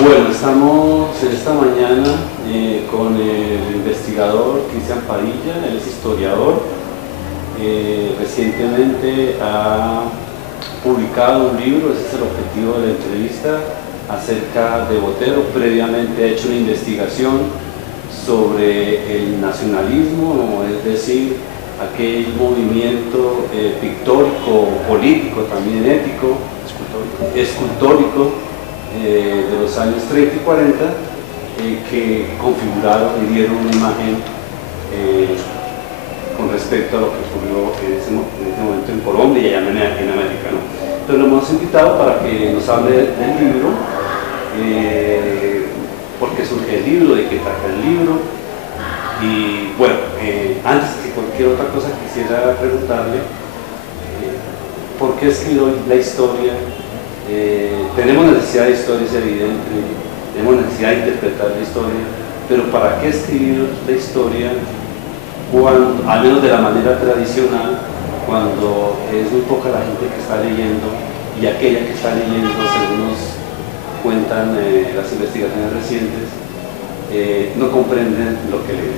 Bueno, estamos esta mañana con el investigador Cristian Padilla. Él es historiador. Recientemente ha publicado un libro, ese es el objetivo de la entrevista, acerca de Botero. Previamente ha hecho una investigación sobre el nacionalismo, es decir, aquel movimiento pictórico, político, también ético, escultórico, de los años 30 y 40 que configuraron y dieron una imagen con respecto a lo que ocurrió en ese momento en Colombia y allá en América, ¿no? Entonces lo hemos invitado para que nos hable del libro, por qué surge el libro, de qué trata el libro. Y bueno, antes que cualquier otra cosa quisiera preguntarle ¿por qué escribió la historia? Tenemos necesidad de historia, es evidente, tenemos necesidad de interpretar la historia, pero ¿para qué escribir la historia cuando, al menos de la manera tradicional, cuando es muy poca la gente que está leyendo y aquella que está leyendo, según nos cuentan las investigaciones recientes, no comprenden lo que leen?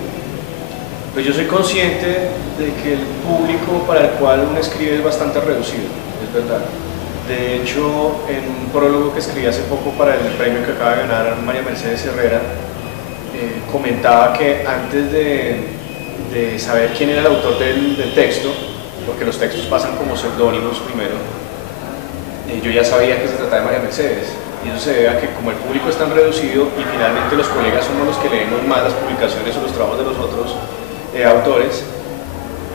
Pues yo soy consciente de que el público para el cual uno escribe es bastante reducido, es verdad. De hecho, en un prólogo que escribí hace poco para el premio que acaba de ganar María Mercedes Herrera, comentaba que antes de saber quién era el autor del texto, porque los textos pasan como seudónimos primero, yo ya sabía que se trataba de María Mercedes. Y eso se debe a que como el público es tan reducido y finalmente los colegas somos los que leemos más las publicaciones o los trabajos de los otros autores,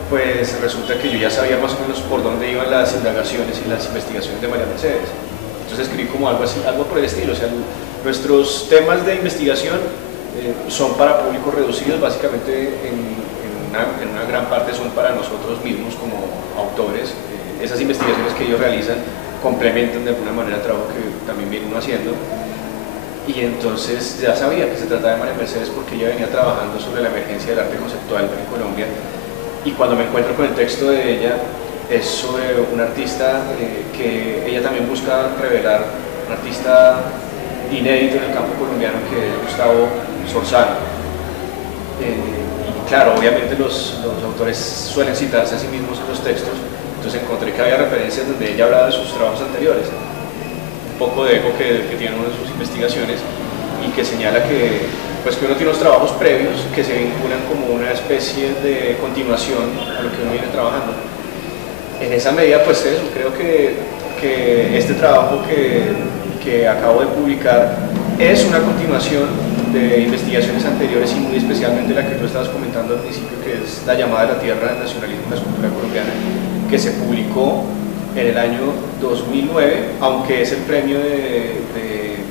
pues resulta que yo ya sabía más o menos por dónde iban las indagaciones y las investigaciones de María Mercedes. Entonces escribí como algo así, algo por el estilo. O sea, nuestros temas de investigación son para públicos reducidos, básicamente en una gran parte son para nosotros mismos como autores. Esas investigaciones que ellos realizan complementan de alguna manera el trabajo que también viene uno haciendo. Y entonces ya sabía que se trataba de María Mercedes porque ella venía trabajando sobre la emergencia del arte conceptual en Colombia, y cuando me encuentro con el texto de ella es sobre un artista que ella también busca revelar, un artista inédito en el campo colombiano, que es Gustavo Sorzano. Y claro, obviamente los autores suelen citarse a sí mismos en los textos, entonces encontré que había referencias donde ella hablaba de sus trabajos anteriores, un poco de eco que tiene una de sus investigaciones, y que señala que uno tiene unos trabajos previos que se vinculan como una especie de continuación a lo que uno viene trabajando. En esa medida, pues eso, creo que este trabajo que acabo de publicar es una continuación de investigaciones anteriores, y muy especialmente la que tú estabas comentando al principio, que es La llamada de la tierra del nacionalismo en la escultura colombiana, que se publicó en el año 2009, aunque es el premio de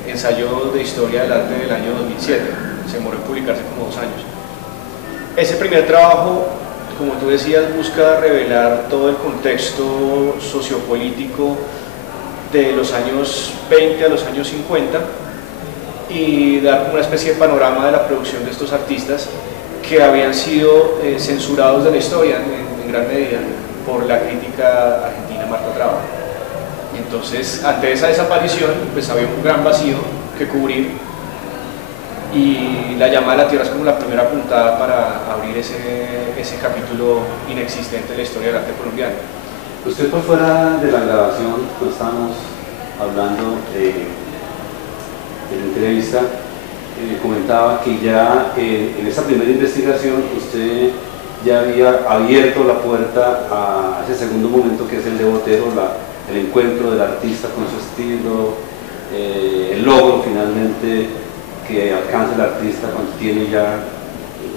ensayo de historia del arte del año 2007, se demoró en publicarse como 2 años. Ese primer trabajo, como tú decías, busca revelar todo el contexto sociopolítico de los años 20 a los años 50 y dar una especie de panorama de la producción de estos artistas que habían sido censurados de la historia en gran medida por la crítica argentina Marta Traba. Entonces, ante esa desaparición, pues había un gran vacío que cubrir, y La llamada de la tierra es como la primera puntada para abrir ese capítulo inexistente de la historia del arte colombiano. Usted, por fuera de la grabación, cuando estábamos hablando de la entrevista, comentaba que ya en esa primera investigación usted ya había abierto la puerta a ese segundo momento, que es el de Botero, el encuentro del artista con su estilo, el logro finalmente que alcanza el artista cuando tiene ya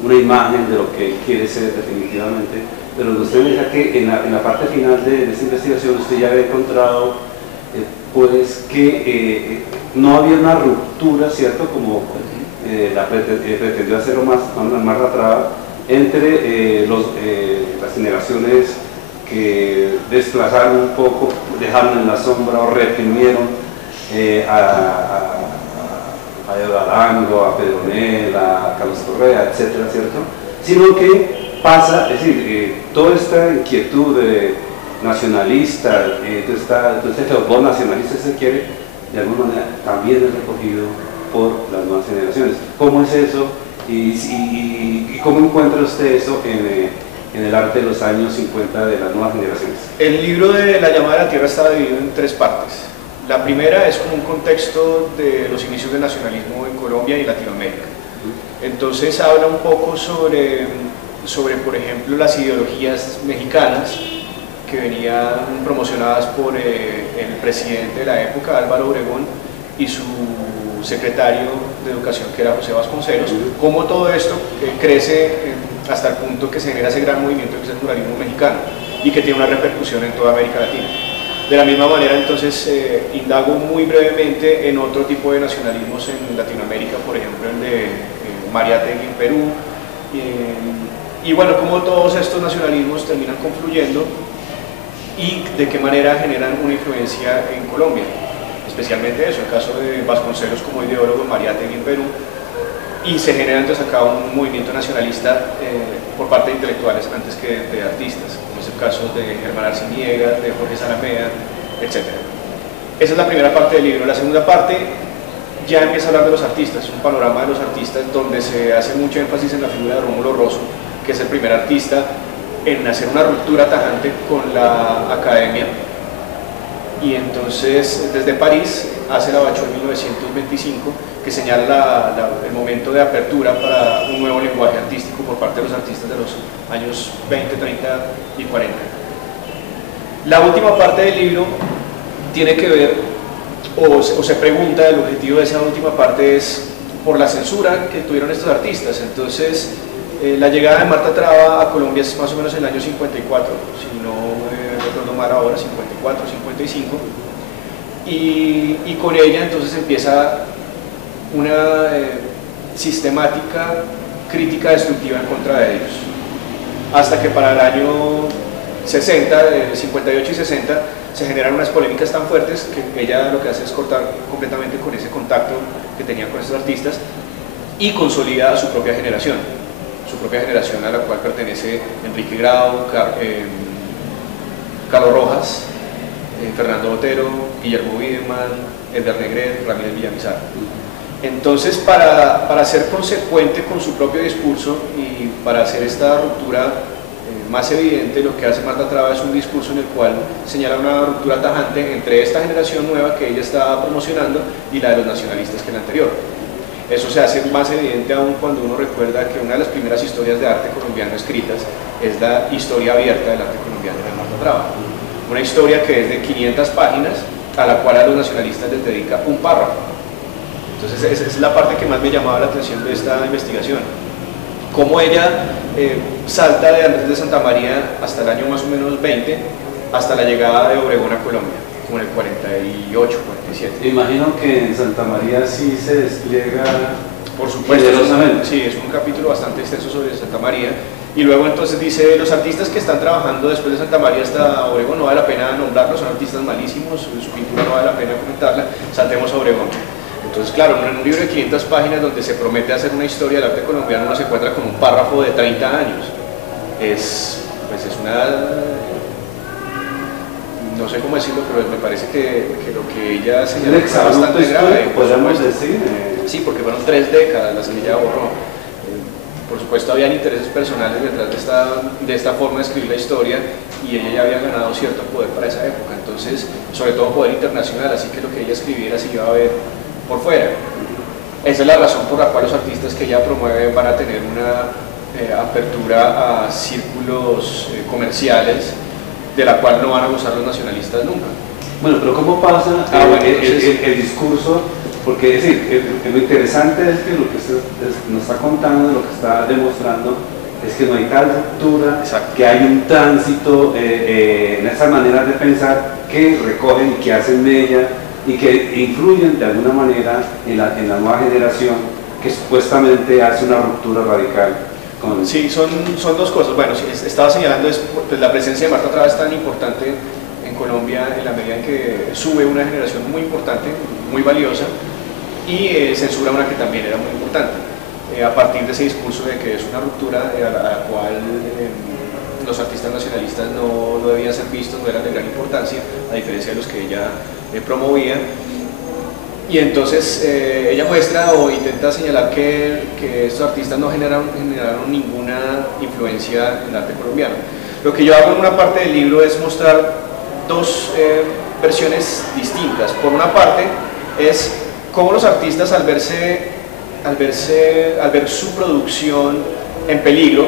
una imagen de lo que quiere ser definitivamente. Pero usted me decía que en la parte final de esta investigación usted ya había encontrado pues que no había una ruptura, ¿cierto? Como pretendió hacerlo más Traba, entre las generaciones que desplazaron un poco, dejaron en la sombra o reprimieron a Eduardo Arango, a Pedronel, a Carlos Correa, etcétera, ¿cierto? Sino que pasa, es decir, toda esta inquietud nacionalista, todo este fervor nacionalista, si se quiere, de alguna manera también es recogido por las nuevas generaciones. ¿Cómo es eso? ¿Y cómo encuentra usted eso en el arte de los años 50 de las nuevas generaciones? El libro de La llamada de la tierra está dividido en tres partes. La primera es como un contexto de los inicios del nacionalismo en Colombia y Latinoamérica. Entonces habla un poco sobre por ejemplo, las ideologías mexicanas que venían promocionadas por el presidente de la época, Álvaro Obregón, y su secretario de Educación, que era José Vasconcelos, cómo todo esto crece hasta el punto que se genera ese gran movimiento que es el pluralismo mexicano y que tiene una repercusión en toda América Latina. De la misma manera, entonces, indago muy brevemente en otro tipo de nacionalismos en Latinoamérica, por ejemplo, el de Mariátegui en Perú, y bueno, cómo todos estos nacionalismos terminan confluyendo y de qué manera generan una influencia en Colombia, especialmente eso, el caso de Vasconcelos como ideólogo, Mariátegui en Perú, y se genera entonces acá un movimiento nacionalista por parte de intelectuales antes que de artistas, como es el caso de Germán Arciniega, de Jorge Zaramea, etc. Esa es la primera parte del libro. La segunda parte ya empieza a hablar de los artistas, un panorama de los artistas donde se hace mucho énfasis en la figura de Rómulo Rosso, que es el primer artista en hacer una ruptura tajante con la academia, y entonces desde París hace la Bachó en 1925, que señala el momento de apertura para un nuevo lenguaje artístico por parte de los artistas de los años 20, 30 y 40. La última parte del libro tiene que ver, o se pregunta, el objetivo de esa última parte es por la censura que tuvieron estos artistas. Entonces, la llegada de Marta Traba a Colombia es más o menos en el año 54, si no recuerdo mal ahora, 54, 55, y con ella entonces empieza una sistemática crítica destructiva en contra de ellos, hasta que para el año 60, 58 y 60, se generan unas polémicas tan fuertes que ella lo que hace es cortar completamente con ese contacto que tenía con estos artistas y consolida a su propia generación a la cual pertenece Enrique Grau, Carlos Rojas, Fernando Botero, Guillermo Wiedemann, Edgar Negret, Ramírez Villamizar. Entonces, para ser consecuente con su propio discurso y para hacer esta ruptura más evidente, lo que hace Marta Traba es un discurso en el cual señala una ruptura tajante entre esta generación nueva que ella está promocionando y la de los nacionalistas que la anterior. Eso se hace más evidente aún cuando uno recuerda que una de las primeras historias de arte colombiano escritas es la historia abierta del arte colombiano de Marta Traba. Una historia que es de 500 páginas, a la cual a los nacionalistas les dedica un párrafo. Entonces esa es la parte que más me llamaba la atención de esta investigación. Cómo ella salta de Andrés de Santa María hasta el año más o menos 20, hasta la llegada de Obregón a Colombia, como en el 48, 47. Imagino que en Santa María sí se despliega. Por supuesto, sí, es un capítulo bastante extenso sobre Santa María. Y luego entonces dice, los artistas que están trabajando después de Santa María hasta Obregón no vale la pena nombrarlos, son artistas malísimos, su pintura no vale la pena comentarla, saltemos a Obregón. Entonces, claro, en un libro de 500 páginas donde se promete hacer una historia del arte colombiano, uno se encuentra con un párrafo de 30 años. Es no sé cómo decirlo, pero me parece que lo que ella señala está bastante grave. Podríamos decir. Sí, porque fueron 3 décadas las que ella borró. Por supuesto, habían intereses personales detrás de esta forma de escribir la historia, y ella ya había ganado cierto poder para esa época. Entonces, sobre todo poder internacional, así que lo que ella escribiera se iba a ver por fuera. Esa es la razón por la cual los artistas que ella promueve van a tener una apertura a círculos comerciales de la cual no van a gozar los nacionalistas nunca. Bueno, pero ¿cómo pasa el discurso? Porque es decir, lo interesante es que lo que usted nos está contando, lo que está demostrando, es que no hay tal ruptura, que hay un tránsito en esas maneras de pensar que recogen y que hacen mella y que influyen de alguna manera en la nueva generación que supuestamente hace una ruptura radical. Sí, son dos cosas. Bueno, estaba señalando, pues, la presencia de Marta Traba es tan importante en Colombia en la medida en que sube una generación muy importante, muy valiosa, y censura una que también era muy importante, a partir de ese discurso de que es una ruptura a la cual los artistas nacionalistas no debían ser vistos, no eran de gran importancia, a diferencia de los que ella promovía. Y entonces ella muestra o intenta señalar que estos artistas no generaron ninguna influencia en el arte colombiano. Lo que yo hago en una parte del libro es mostrar dos versiones distintas. Por una parte es cómo los artistas al ver su producción en peligro,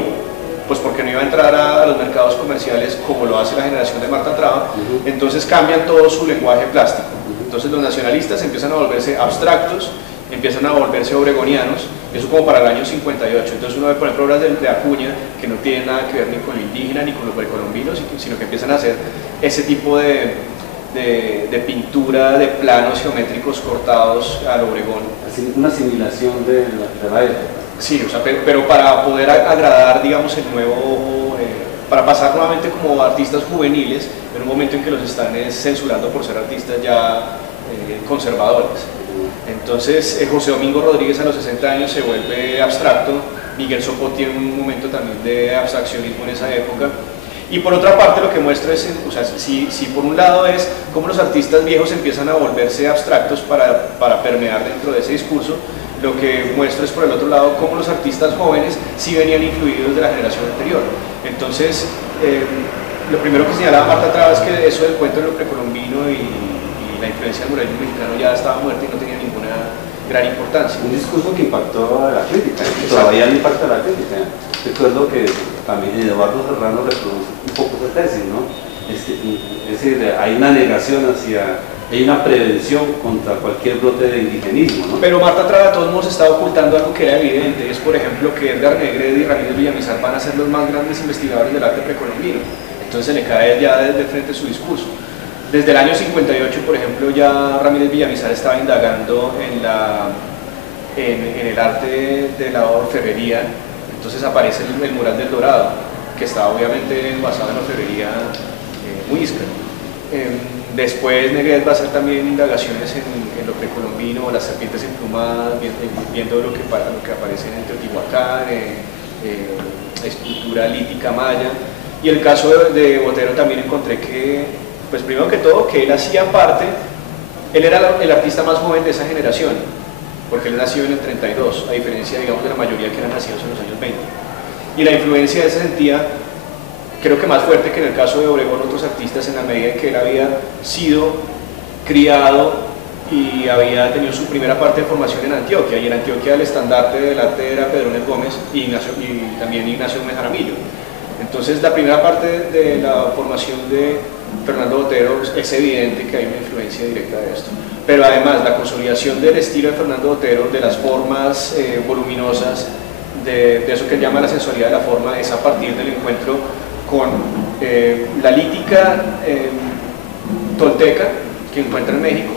pues porque no iba a entrar a los mercados comerciales como lo hace la generación de Marta Traba, entonces cambian todo su lenguaje plástico. Entonces los nacionalistas empiezan a volverse abstractos, empiezan a volverse obregonianos, eso como para el año 58. Entonces uno ve, por ejemplo, obras de Acuña que no tienen nada que ver ni con lo indígena ni con lo precolombino, sino que empiezan a hacer ese tipo de pintura de planos geométricos cortados al Obregón. Así, una asimilación de la época. Sí, o sea, pero para poder agradar, digamos, el nuevo ojo, para pasar nuevamente como artistas juveniles en un momento en que los están censurando por ser artistas ya conservadores. Entonces José Domingo Rodríguez a los 60 años se vuelve abstracto, Miguel Sopó tiene un momento también de abstraccionismo en esa época. Y por otra parte lo que muestro es, o sea, si por un lado es cómo los artistas viejos empiezan a volverse abstractos para permear dentro de ese discurso, lo que muestro es por el otro lado cómo los artistas jóvenes sí venían influidos de la generación anterior. Entonces, lo primero que señalaba Marta Traba es que eso del cuento de lo precolombino y la influencia del muralismo mexicano ya estaba muerta y no tenía ninguna gran importancia. Un discurso que impactó a la crítica, y todavía no impacta a la crítica. Recuerdo que también Eduardo Serrano reproduce un poco esa tesis, ¿no? Es decir, hay una negación hay una prevención contra cualquier brote de indigenismo, ¿no? Pero Marta Traba de todos modos está ocultando algo que era evidente, es por ejemplo que Edgar Negret y Ramírez Villamizar van a ser los más grandes investigadores del arte precolombino, entonces se le cae ya de frente su discurso. Desde el año 58, por ejemplo, ya Ramírez Villamizar estaba indagando en el arte de la orfebrería, entonces aparece el mural del Dorado, que está obviamente basado en la orfebrería muisca. Después Negret va a hacer también indagaciones en lo precolombino, las serpientes emplumadas, viendo lo que aparece en Teotihuacán, escultura lítica maya. Y el caso de Botero también encontré que, pues primero que todo, que él hacía parte, él era el artista más joven de esa generación, porque él nació en el 32, a diferencia, digamos, de la mayoría que eran nacidos en los años 20. Y la influencia se sentía, creo que más fuerte que en el caso de Obregón, otros artistas, en la medida en que él había sido criado y había tenido su primera parte de formación en Antioquia, y en Antioquia el estandarte del arte era Pedro Gómez y también Ignacio Gómez Jaramillo. Entonces la primera parte de la formación de Fernando Botero es evidente que hay una influencia directa de esto, pero además la consolidación del estilo de Fernando Botero, de las formas voluminosas, de eso que él llama la sensualidad de la forma, es a partir del encuentro con la lítica tolteca que encuentra en México,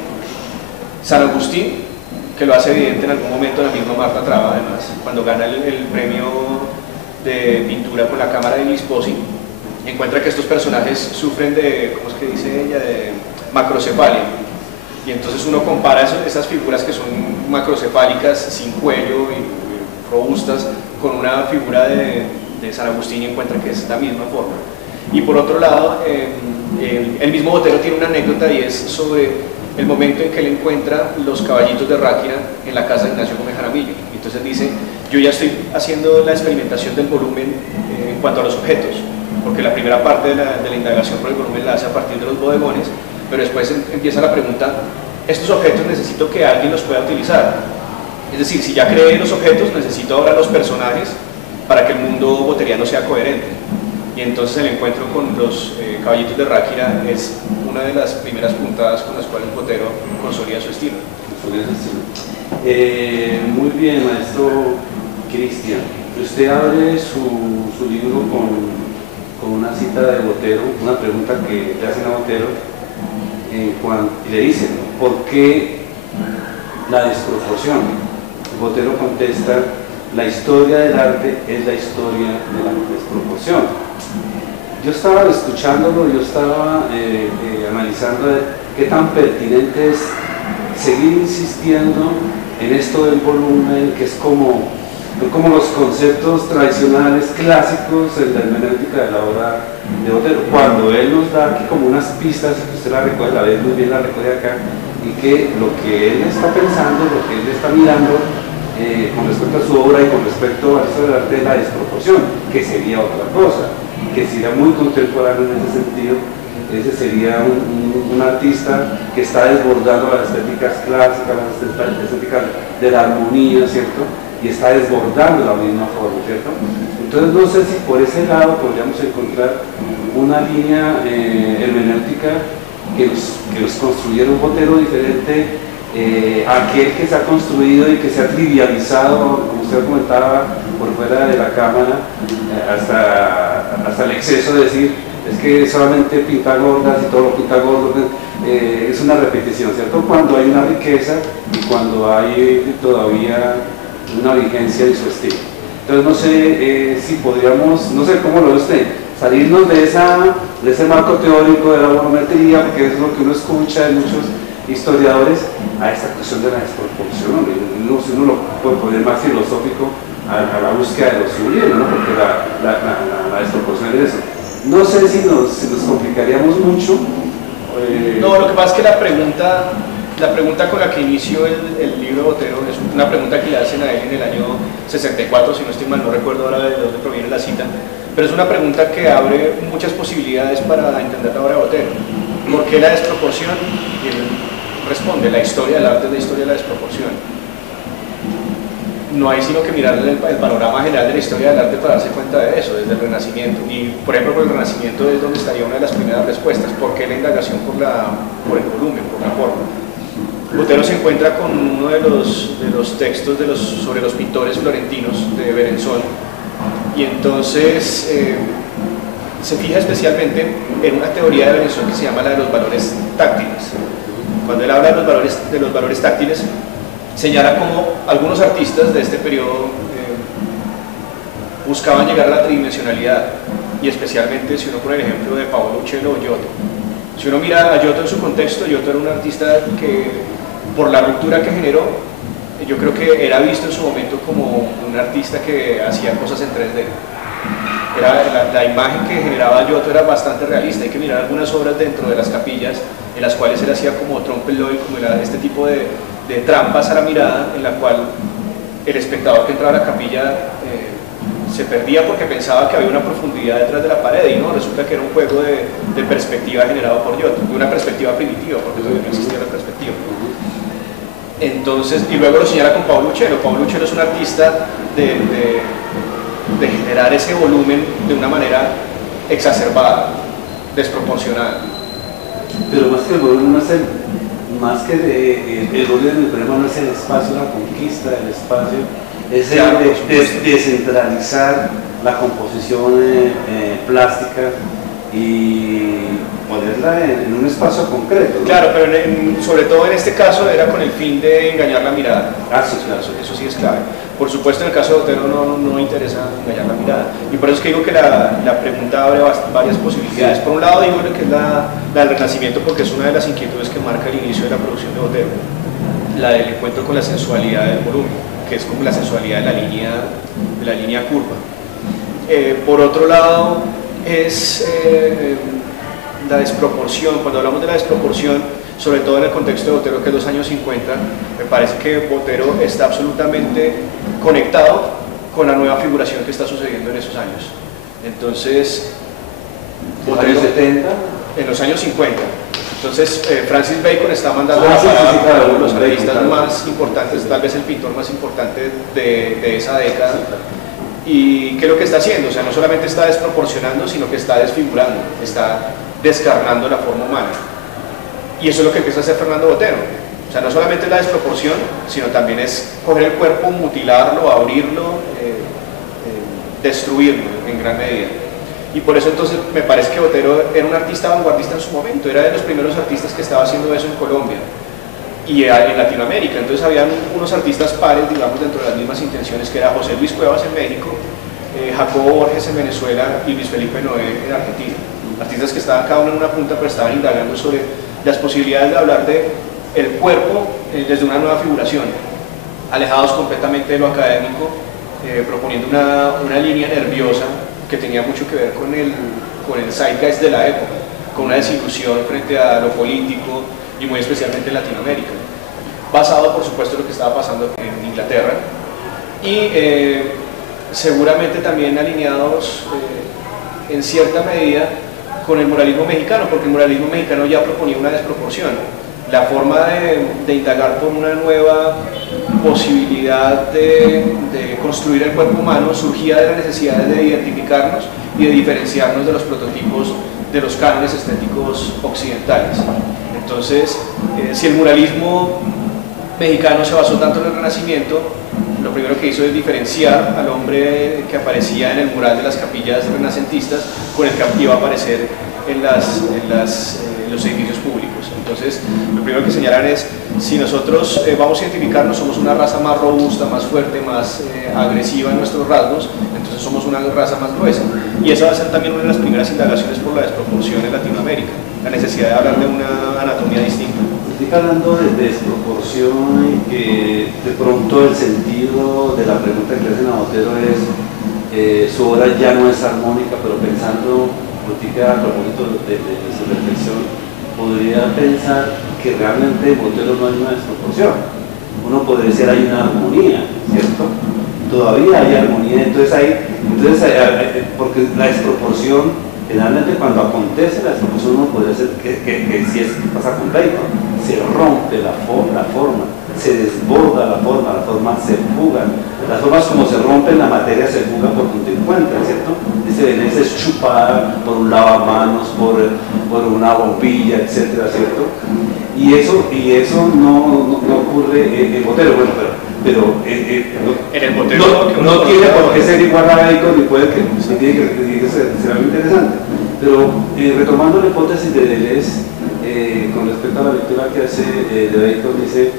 San Agustín, que lo hace evidente en algún momento la misma Marta Traba, además, cuando gana el premio de pintura con la Cámara de Lisposi, encuentra que estos personajes sufren de, ¿cómo es que dice ella?, de macrocefalia. Y entonces uno compara esas figuras que son macrocefálicas, sin cuello y robustas, con una figura de San Agustín y encuentra que es la misma forma. Y por otro lado, el mismo Botero tiene una anécdota y es sobre el momento en que él encuentra los caballitos de Ráquira en la casa de Ignacio Gómez Jaramillo. Entonces dice, yo ya estoy haciendo la experimentación del volumen en cuanto a los objetos, porque la primera parte de la indagación por el volumen la hace a partir de los bodegones, pero después empieza la pregunta, estos objetos necesito que alguien los pueda utilizar. Es decir, si ya creé los objetos, necesito ahora los personajes para que el mundo boteriano sea coherente. Y entonces el encuentro con los caballitos de Ráquira es una de las primeras puntadas con las cuales Botero consolida su estilo. Muy bien, maestro Cristian. Usted abre su libro con una cita de Botero, una pregunta que le hacen a Botero, y le dicen, ¿por qué la desproporción? Botero contesta, la historia del arte es la historia de la desproporción. Yo estaba escuchándolo, yo estaba analizando qué tan pertinente es seguir insistiendo en esto del volumen, que es como los conceptos tradicionales clásicos en la hermenéutica de la obra de Botero, cuando él nos da aquí como unas pistas, que usted la recoge, la ve muy bien, la recoge acá, y que lo que él está pensando, lo que él está mirando con respecto a su obra y con respecto a la historia del arte es la desproporción, que sería otra cosa, que sería muy contemporáneo en ese sentido. Ese sería un artista que está desbordando las estéticas clásicas, las estéticas de la armonía, ¿cierto? Y está desbordando la misma forma, ¿cierto? Entonces no sé si por ese lado podríamos encontrar una línea hermenéutica que nos construyera un Botero diferente a aquel que se ha construido y que se ha trivializado, como usted comentaba, por fuera de la cámara, hasta el exceso de decir es que solamente pinta gordas y todo lo pinta gordo, es una repetición, ¿cierto? Cuando hay una riqueza y cuando hay todavía una vigencia en su estilo. Entonces no sé si podríamos, no sé cómo lo ve usted, salirnos de ese marco teórico de la volumetría, porque es lo que uno escucha de muchos historiadores, a esta cuestión de la desproporción. Si uno lo puede poner más filosófico a la búsqueda de lo sublime, ¿no? Porque la desproporción es eso. No sé si nos complicaríamos mucho. No, lo que pasa es que la pregunta con la que inició el libro de Botero es una pregunta que le hacen a él en el año 64, si no estoy mal, no recuerdo ahora de dónde proviene la cita, pero es una pregunta que abre muchas posibilidades para entender la obra de Botero. ¿Por qué la desproporción? Y él responde, la historia del arte es la historia de la desproporción. No hay sino que mirar el panorama general de la historia del arte para darse cuenta de eso, desde el Renacimiento. Y, por ejemplo, por el Renacimiento es donde estaría una de las primeras respuestas. ¿Por qué la indagación por el volumen, por la forma? Botero se encuentra con uno de los textos sobre los pintores florentinos de Berenson, y entonces se fija especialmente en una teoría de Berenson que se llama la de los valores táctiles. Cuando él habla de los valores táctiles, señala cómo algunos artistas de este periodo buscaban llegar a la tridimensionalidad, y especialmente si uno pone el ejemplo de Paolo Uccello o Giotto. Si uno mira a Giotto en su contexto, Giotto era un artista que, por la ruptura que generó, yo creo que era visto en su momento como un artista que hacía cosas en 3D. La imagen que generaba Giotto era bastante realista. Hay que mirar algunas obras dentro de las capillas en las cuales él hacía como trompe-l'œil, como este tipo de trampas a la mirada, en la cual el espectador que entraba a la capilla se perdía porque pensaba que había una profundidad detrás de la pared, y no, resulta que era un juego de perspectiva generado por Giotto, de una perspectiva primitiva, porque todavía no existía la perspectiva. Entonces, y luego lo señala con Paolo Uccello. Paolo Uccello es un artista de generar ese volumen de una manera exacerbada, desproporcionada. Pero más que el volumen, el volumen del problema no es el espacio, la conquista del espacio, es claro, el descentralizar la composición plástica y ponerla en un espacio concreto, ¿no? Claro, pero sobre todo en este caso era con el fin de engañar la mirada. Sí, claro. Eso sí es clave. Por supuesto, en el caso de Botero no interesa engañar la mirada, y por eso es que digo que la pregunta abre varias posibilidades. Por un lado digo que es la del Renacimiento, porque es una de las inquietudes que marca el inicio de la producción de Botero, la del encuentro con la sensualidad del volumen, que es como la sensualidad de la línea curva. Por otro lado es la desproporción. Cuando hablamos de la desproporción, sobre todo en el contexto de Botero, que es los años 50, me parece que Botero está absolutamente conectado con la nueva figuración que está sucediendo en esos años. Entonces, Botero, ¿en los 70? En los años 50. Entonces, Francis Bacon está mandando la parada claro, los artistas más importantes, tal vez el pintor más importante de esa década. Sí, claro. ¿Y qué es lo que está haciendo? O sea, no solamente está desproporcionando, sino que está desfigurando, está descarnando la forma humana. Y eso es lo que empieza a hacer Fernando Botero. O sea, no solamente es la desproporción, sino también es coger el cuerpo, mutilarlo, abrirlo, destruirlo en gran medida. Y por eso entonces me parece que Botero era un artista vanguardista en su momento, era de los primeros artistas que estaba haciendo eso en Colombia y en Latinoamérica. Entonces habían unos artistas pares, digamos, dentro de las mismas intenciones, que era José Luis Cuevas en México, Jacobo Borges en Venezuela y Luis Felipe Noé en Argentina. Artistas que estaban cada uno en una punta, pero estaban indagando sobre las posibilidades de hablar de el cuerpo desde una nueva figuración, alejados completamente de lo académico, proponiendo una línea nerviosa que tenía mucho que ver con el zeitgeist de la época, con una desilusión frente a lo político y muy especialmente en Latinoamérica, basado por supuesto en lo que estaba pasando en Inglaterra y seguramente también alineados en cierta medida con el muralismo mexicano, porque el muralismo mexicano ya proponía una desproporción. La forma de indagar por una nueva posibilidad de construir el cuerpo humano surgía de la necesidad de identificarnos y de diferenciarnos de los prototipos de los cánones estéticos occidentales. Entonces, si el muralismo mexicano se basó tanto en el Renacimiento, lo primero que hizo es diferenciar al hombre que aparecía en el mural de las capillas renacentistas con el que iba a aparecer en los edificios públicos. Entonces, lo primero que señalan es, si nosotros vamos a identificarnos, somos una raza más robusta, más fuerte, más agresiva en nuestros rasgos, entonces somos una raza más gruesa. Y esa va a ser también una de las primeras indagaciones por la desproporción en Latinoamérica, la necesidad de hablar de una anatomía distinta. Estoy hablando de desproporción y que de pronto el sentido de la pregunta que le hacen a Botero es su obra ya no es armónica, pero pensando a propósito de su reflexión, podría pensar que realmente en Botero no hay una desproporción. Uno podría decir hay una armonía, ¿cierto? Todavía hay armonía, porque la desproporción, generalmente cuando acontece la desproporción, uno podría decir que si pasa con Bacon, se rompe la forma, se desborda la forma se fuga. Las formas como se rompen, la materia se fuga por donde encuentra, ¿cierto? Dice Venecia es chupada por un lavamanos, por una bombilla, etcétera, ¿cierto? Y eso no ocurre en Botero, bueno, pero en el Botero no tiene por qué ser igual a Bacon, y puede que tiene que ser muy interesante. Pero retomando la hipótesis de Deleuze, con respecto a la lectura que hace de Bacon, dice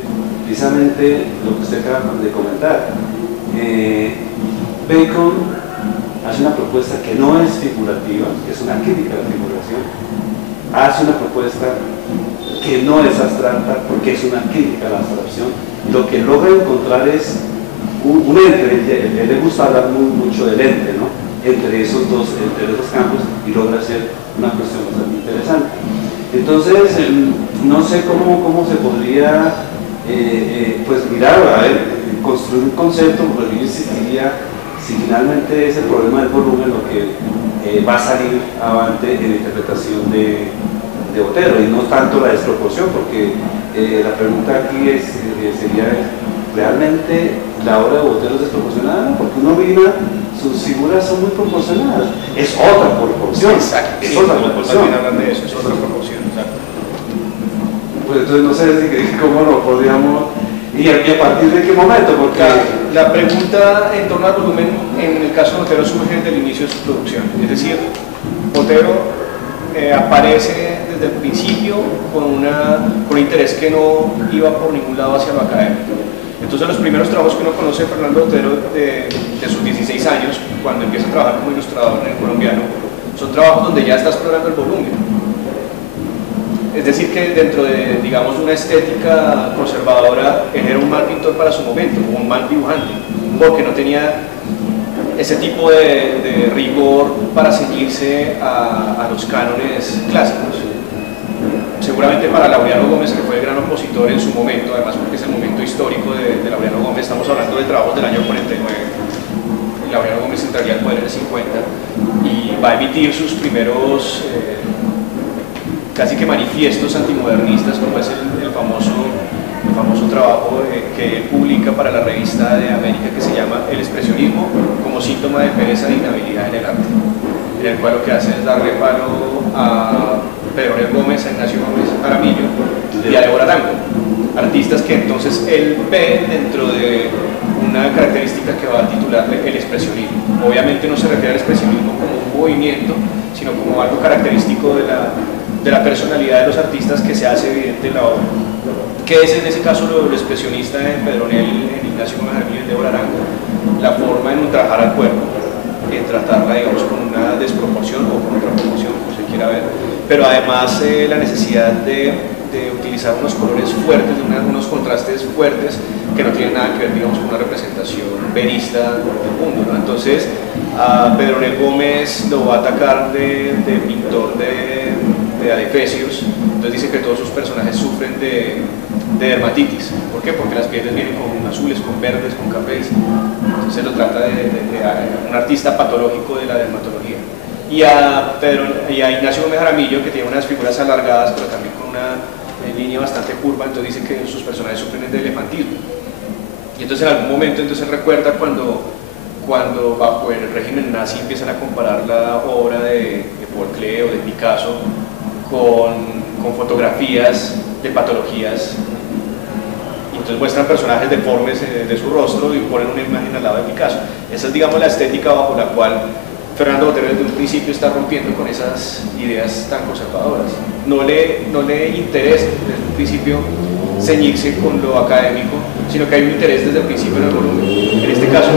precisamente lo que usted acaba de comentar. Bacon hace una propuesta que no es figurativa, que es una crítica a la figuración, hace una propuesta que no es abstracta, porque es una crítica a la abstracción. Lo que logra encontrar es un ente, él le gusta hablar mucho del ente, ¿no? Entre esos campos, y logra hacer una cuestión bastante interesante. Entonces, no sé cómo se podría pues mirar, a ver, construir un concepto, porque yo insistiría, si finalmente es el problema del volumen lo que va a salir avante en la interpretación de Botero, y no tanto la desproporción, porque la pregunta aquí sería, ¿realmente la obra de Botero es desproporcionada? Porque uno mira, sus figuras son muy proporcionadas, es otra proporción. Exacto, es otra proporción. También hablan de eso, es otra proporción, exacto. Pues entonces no sé cómo lo podríamos, y a partir de qué momento, porque la pregunta en torno al volumen en el caso de Botero surge desde el inicio de su producción, es decir, Botero aparece desde el principio con un interés que no iba por ningún lado hacia lo académico. Entonces los primeros trabajos que uno conoce de Fernando Botero de sus 16 años, cuando empieza a trabajar como ilustrador en el Colombiano, son trabajos donde ya está explorando el volumen. Es decir, que dentro de, digamos, una estética conservadora, él era un mal pintor para su momento, o un mal dibujante, porque no tenía ese tipo de rigor para ceñirse a los cánones clásicos. Seguramente para Laureano Gómez, que fue el gran opositor en su momento, además porque es el momento histórico de Laureano Gómez, estamos hablando de trabajos del año 49, Laureano Gómez entraría al poder en el 50 y va a emitir sus primeros casi que manifiestos antimodernistas, como es el famoso trabajo que él publica para la revista de América, que se llama El expresionismo como síntoma de pereza e inhabilidad en el arte, en el cual lo que hace es darle palo a Pedro Nel Gómez, a Ignacio Gómez Jaramillo y a Débora Arango, artistas que entonces él ve dentro de una característica que va a titularle el expresionismo. Obviamente no se refiere al expresionismo como un movimiento, sino como algo característico de la personalidad de los artistas que se hace evidente en la obra. ¿Qué es en ese caso lo expresionista en Pedro Nel, en Ignacio Gómez Jaramillo y en Débora Arango? La forma en ultrajar al cuerpo, en tratarla, digamos, con una desproporción o con otra proporción, como se quiera ver, pero además la necesidad de utilizar unos colores fuertes, unos contrastes fuertes que no tienen nada que ver, digamos, con una representación verista del mundo, ¿no? Entonces, a Pedro Nel Gómez lo va a atacar de pintor de de adefesios, entonces dice que todos sus personajes sufren de dermatitis. ¿Por qué? Porque las pieles vienen con azules, con verdes, con cafés. Entonces se lo trata de un artista patológico de la dermatología. Y a Ignacio Gómez Jaramillo, que tiene unas figuras alargadas, pero también con una línea bastante curva, entonces dice que sus personajes sufren de elefantismo. Y entonces en algún momento entonces recuerda cuando bajo el régimen nazi empiezan a comparar la obra de Paul Klee o de Picasso con fotografías de patologías, y entonces muestran personajes deformes de su rostro y ponen una imagen al lado de Picasso. Esa es, digamos, la estética bajo la cual Fernando Botero desde un principio está rompiendo con esas ideas tan conservadoras. No le interesa desde un principio ceñirse con lo académico, sino que hay un interés desde el principio en el volumen. En este caso,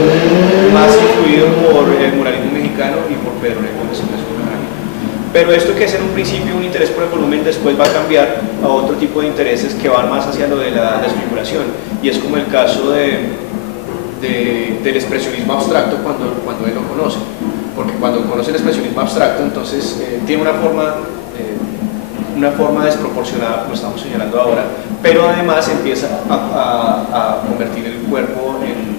más influido por el muralismo mexicano y por Pedro N. Gómez. Pero esto que es en un principio un interés por el volumen, después va a cambiar a otro tipo de intereses que van más hacia lo de la desfiguración, y es como el caso del expresionismo abstracto cuando él lo conoce, porque cuando conoce el expresionismo abstracto, entonces tiene una forma desproporcionada, como estamos señalando ahora, pero además empieza a convertir el cuerpo en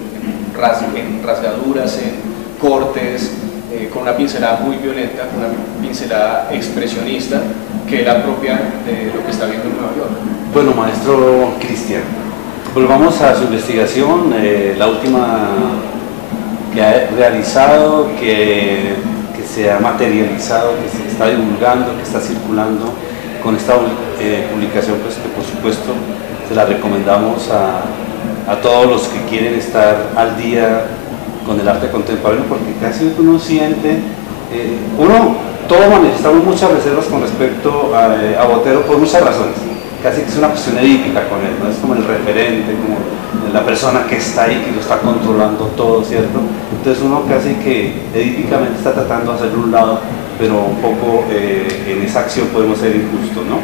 rasgaduras, en cortes, con una pincelada muy violenta, con una pincelada expresionista, que es la propia de lo que está viendo en Nueva York. Bueno, maestro Cristian, volvamos a su investigación, la última que ha realizado, que se ha materializado, que se está divulgando, que está circulando. Con esta publicación, pues que por supuesto se la recomendamos a todos los que quieren estar al día con el arte contemporáneo, porque casi uno siente, todos manifestamos muchas reservas con respecto a Botero por muchas razones, casi que es una cuestión edípica con él, ¿no? Es como el referente, como la persona que está ahí, que lo está controlando todo, ¿cierto? Entonces uno casi que edípicamente está tratando de hacerlo a un lado, pero un poco en esa acción podemos ser injustos, ¿no?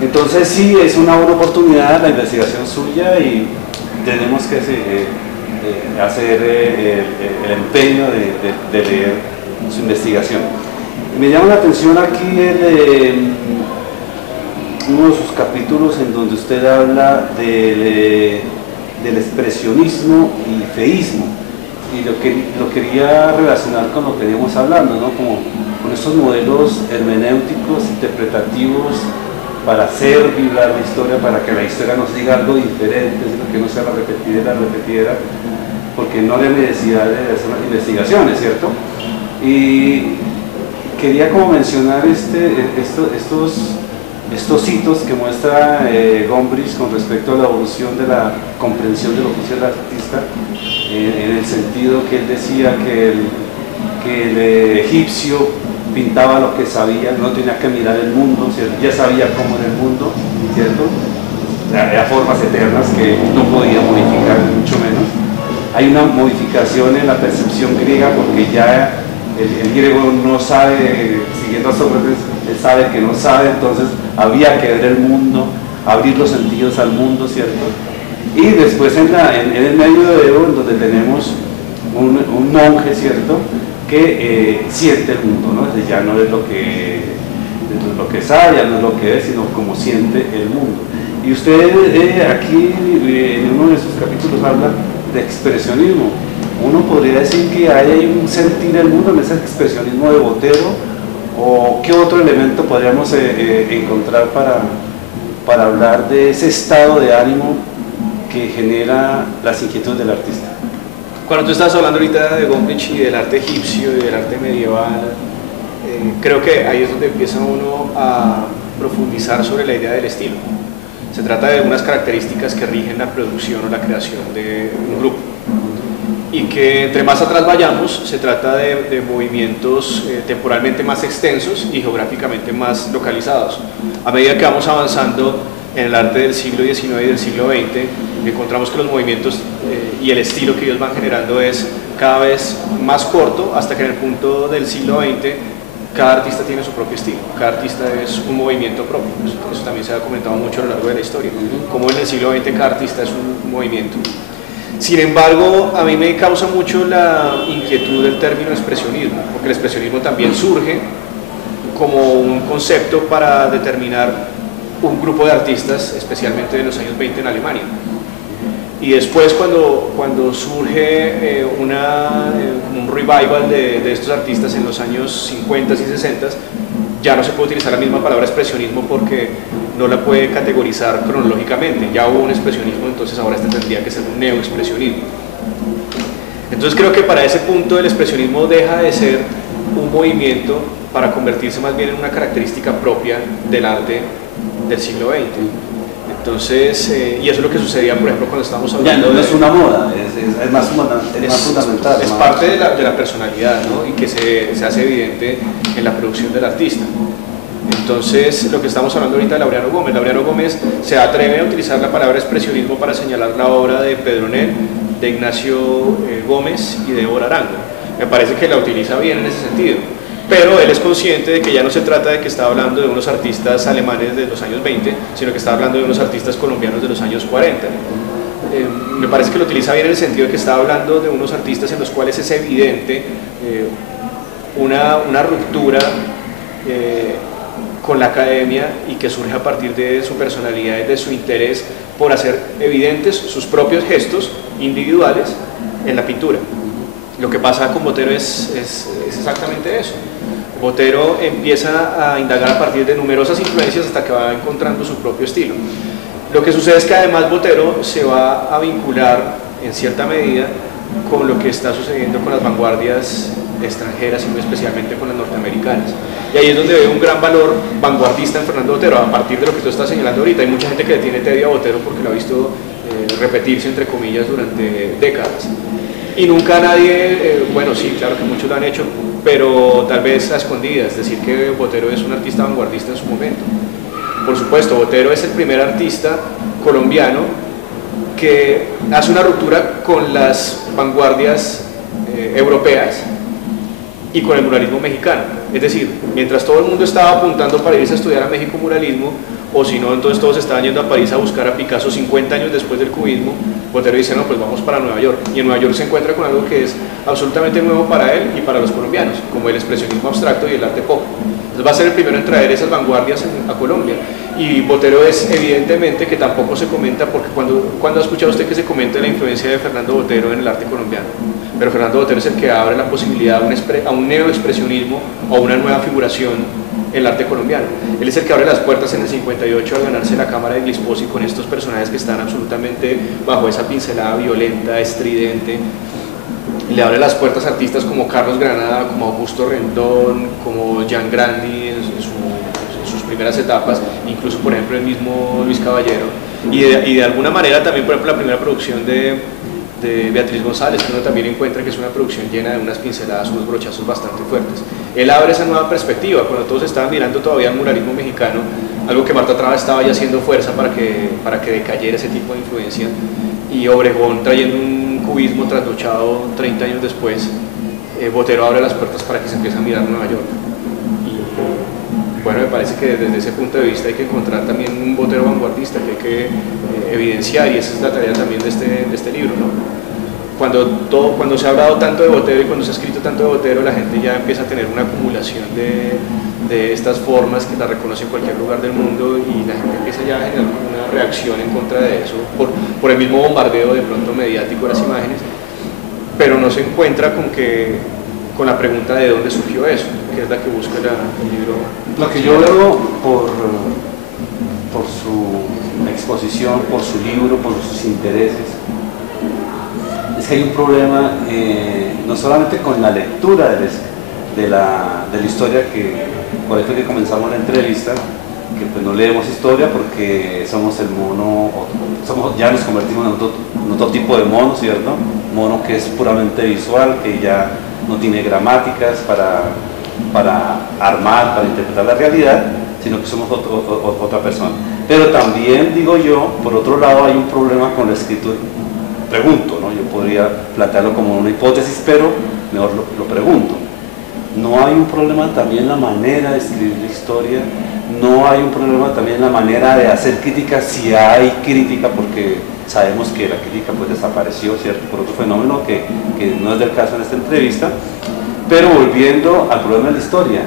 Entonces sí, es una buena oportunidad la investigación suya, y tenemos que hacer el empeño de leer su investigación. Me llama la atención aquí uno de sus capítulos en donde usted habla del expresionismo y feísmo, y lo quería relacionar con lo que veníamos hablando, ¿no? Como con estos modelos hermenéuticos, interpretativos, para hacer vibrar la historia, para que la historia nos diga algo diferente, sino que no sea la repetidera, porque no le necesidad de hacer investigaciones, ¿cierto? Y quería como mencionar estos hitos que muestra Gombrich con respecto a la evolución de la comprensión del oficio del artista, en el sentido que él decía que el egipcio pintaba lo que sabía, no tenía que mirar el mundo, ¿cierto? Ya sabía cómo era el mundo, ¿cierto? Había formas eternas que no podía modificar, mucho menos. Hay una modificación en la percepción griega, porque ya el griego no sabe, siguiendo a Sócrates, él sabe que no sabe, entonces había que ver el mundo, abrir los sentidos al mundo, ¿cierto? Y después en el medioevo, en donde tenemos un monje, ¿cierto?, que siente el mundo, ¿no? Ya no es lo que sabe, ya no es lo que es, sino como siente el mundo. Y usted aquí en uno de sus capítulos habla de expresionismo. Uno podría decir que hay un sentir el mundo en ese expresionismo de Botero, o qué otro elemento podríamos encontrar para hablar de ese estado de ánimo que genera las inquietudes del artista. Cuando tú estás hablando ahorita de Gombrich y del arte egipcio y del arte medieval, creo que ahí es donde empieza uno a profundizar sobre la idea del estilo. Se trata de unas características que rigen la producción o la creación de un grupo, y que entre más atrás vayamos, se trata de movimientos temporalmente más extensos y geográficamente más localizados. A medida que vamos avanzando en el arte del siglo XIX y del siglo XX, encontramos que los movimientos y el estilo que ellos van generando es cada vez más corto, hasta que en el punto del siglo XX cada artista tiene su propio estilo, cada artista es un movimiento propio. Eso también se ha comentado mucho a lo largo de la historia, como en el siglo XX cada artista es un movimiento. Sin embargo, a mí me causa mucho la inquietud del término expresionismo, porque el expresionismo también surge como un concepto para determinar un grupo de artistas, especialmente de los años 20 en Alemania. Y después cuando surge un revival de estos artistas en los años 50 y 60, ya no se puede utilizar la misma palabra expresionismo porque no la puede categorizar cronológicamente. Ya hubo un expresionismo, entonces ahora este tendría que ser un neoexpresionismo. Entonces creo que para ese punto el expresionismo deja de ser un movimiento para convertirse más bien en una característica propia del arte del siglo XX. Entonces, y eso es lo que sucedía, por ejemplo, cuando estábamos hablando no es una moda, es más fundamental. Es parte de la personalidad, ¿no? Y que se hace evidente en la producción del artista. Entonces, lo que estamos hablando ahorita de Laureano Gómez se atreve a utilizar la palabra expresionismo para señalar la obra de Pedronel, de Ignacio Gómez y de Débora Arango. Me parece que la utiliza bien en ese sentido, pero él es consciente de que ya no se trata de que está hablando de unos artistas alemanes de los años 20, sino que está hablando de unos artistas colombianos de los años 40. Me parece que lo utiliza bien en el sentido de que está hablando de unos artistas en los cuales es evidente una ruptura con la academia y que surge a partir de su personalidad y de su interés por hacer evidentes sus propios gestos individuales en la pintura. Lo que pasa con Botero es exactamente eso. Botero empieza a indagar a partir de numerosas influencias hasta que va encontrando su propio estilo. Lo que sucede es que además Botero se va a vincular en cierta medida con lo que está sucediendo con las vanguardias extranjeras y muy especialmente con las norteamericanas. Y ahí es donde veo un gran valor vanguardista en Fernando Botero, a partir de lo que tú estás señalando ahorita. Hay mucha gente que le tiene tedio a Botero porque lo ha visto repetirse entre comillas durante décadas. Y nunca nadie, bueno sí, claro que muchos lo han hecho, pero tal vez a escondidas, decir que Botero es un artista vanguardista en su momento. Por supuesto, Botero es el primer artista colombiano que hace una ruptura con las vanguardias europeas y con el muralismo mexicano. Es decir, mientras todo el mundo estaba apuntando para irse a estudiar a México muralismo, o si no, entonces todos estaban yendo a París a buscar a Picasso 50 años después del cubismo, Botero dice, no, pues vamos para Nueva York. Y en Nueva York se encuentra con algo que es absolutamente nuevo para él y para los colombianos, como el expresionismo abstracto y el arte pop. Entonces va a ser el primero en traer esas vanguardias a Colombia. Y Botero es evidentemente que tampoco se comenta, porque cuando ha escuchado usted que se comente la influencia de Fernando Botero en el arte colombiano. Pero Fernando Botero es el que abre la posibilidad a un neoexpresionismo o a una nueva figuración en el arte colombiano. Él es el que abre las puertas en el 58 al ganarse la Cámara de Glisposi con estos personajes que están absolutamente bajo esa pincelada violenta, estridente. Le abre las puertas a artistas como Carlos Granada, como Augusto Rendón, como Gian Grandi en sus primeras etapas, incluso por ejemplo el mismo Luis Caballero, y de alguna manera también por ejemplo la primera producción de Beatriz González, que uno también encuentra que es una producción llena de unas pinceladas, unos brochazos bastante fuertes. Él abre esa nueva perspectiva, cuando todos estaban mirando todavía el muralismo mexicano, algo que Marta Traba estaba ya haciendo fuerza para que decayera ese tipo de influencia, y Obregón trayendo un cubismo trasnochado 30 años después, Botero abre las puertas para que se empiece a mirar Nueva York. Y bueno, me parece que desde ese punto de vista hay que encontrar también un Botero vanguardista que hay que evidenciar, y esa es la tarea también de este libro, ¿no? Cuando se ha hablado tanto de Botero y cuando se ha escrito tanto de Botero, la gente ya empieza a tener una acumulación de estas formas que la reconoce en cualquier lugar del mundo, y la gente empieza ya a generar una reacción en contra de eso por el mismo bombardeo de pronto mediático de las imágenes, pero no se encuentra con la pregunta de dónde surgió eso, que es la que busca el libro. Lo que yo veo por su exposición, por su libro, por sus intereses, es que hay un problema no solamente con la lectura de la historia, que por eso que comenzamos la entrevista, que pues no leemos historia porque somos el mono, ya nos convertimos en otro tipo de mono, ¿cierto? Mono que es puramente visual, que ya no tiene gramáticas para armar, para interpretar la realidad, sino que somos otra persona. Pero también, digo yo, por otro lado hay un problema con la escritura. Pregunto, ¿no? Yo podría plantearlo como una hipótesis, pero mejor lo pregunto. ¿No hay un problema también en la manera de escribir la historia? ¿No hay un problema también en la manera de hacer crítica, si hay crítica? Porque sabemos que la crítica pues desapareció, ¿cierto? Por otro fenómeno que no es del caso en esta entrevista. Pero volviendo al problema de la historia,